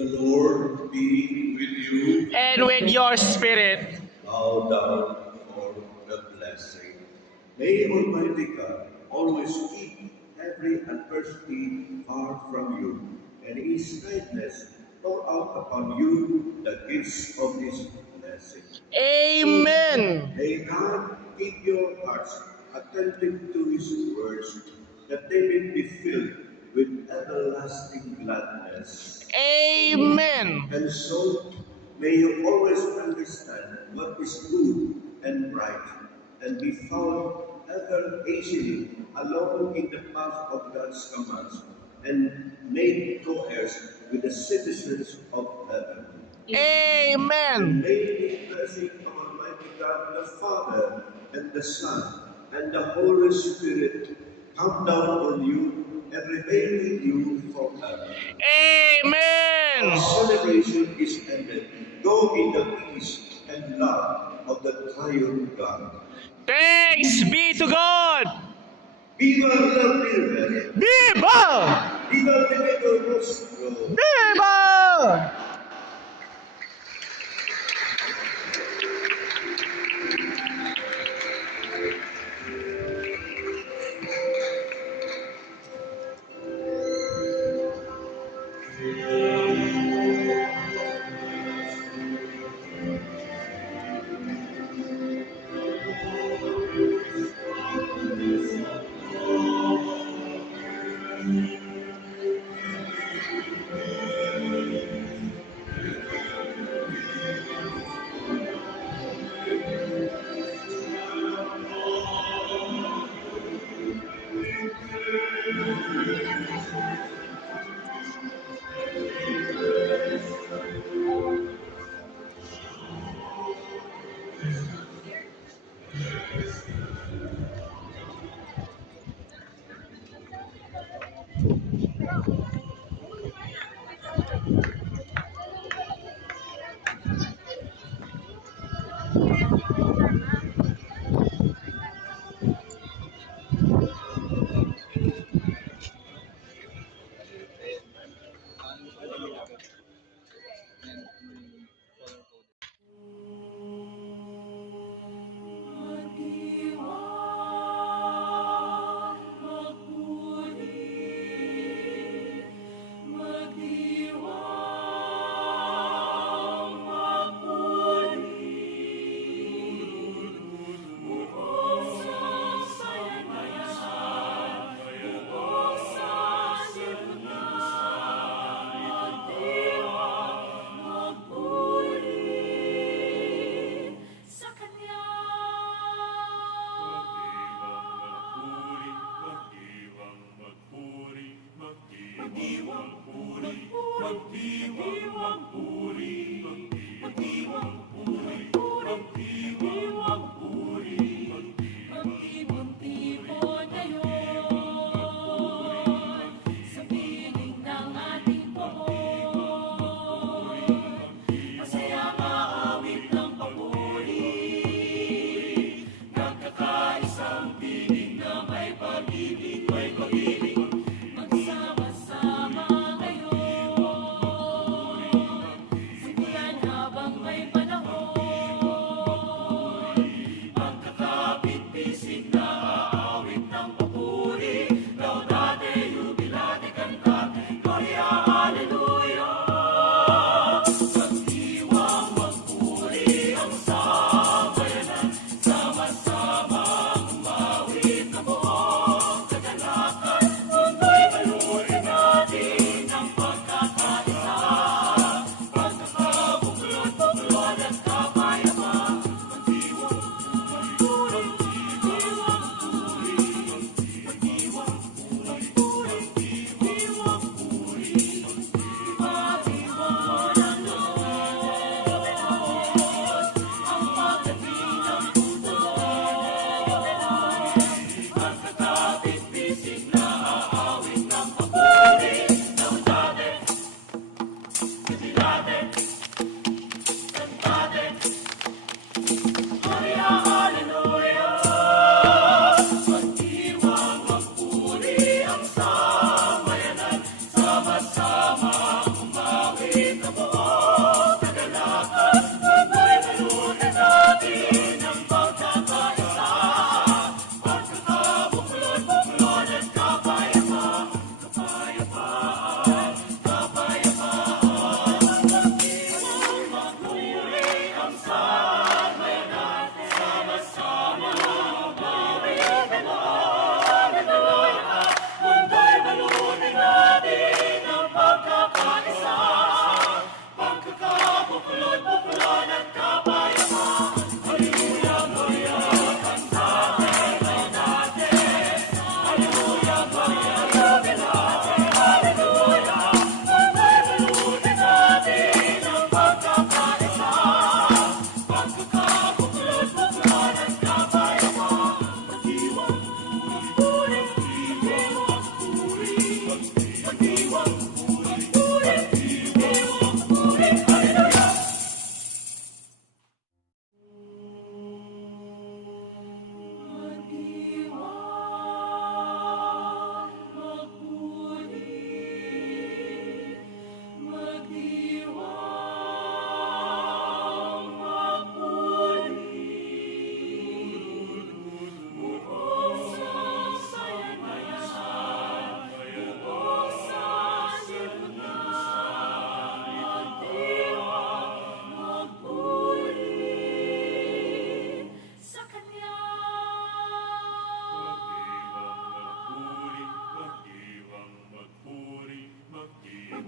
The Lord be with you. and with your spirit. Bow down for the blessing. May Almighty God always keep every adversity far from you, and His kindness pour out upon you the gifts of His blessing. Amen. May God keep your hearts attentive to His words, that they may be filled with everlasting gladness. Amen. And so, may you always understand what is good and right, and be found ever easily along in the path of God's commands, and made co-heirs with the citizens of heaven. Amen. May the blessing of Almighty God, the Father, and the Son, and the Holy Spirit come down on you and remain with you forever. Amen. Celebration is ended. Go in the peace and love of the triune God. Thanks be to God. Viva la Virgen! Viva! Viva el Benito Nostro! Viva!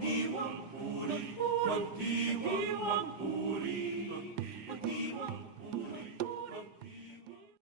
magdiwang puri, magdiwang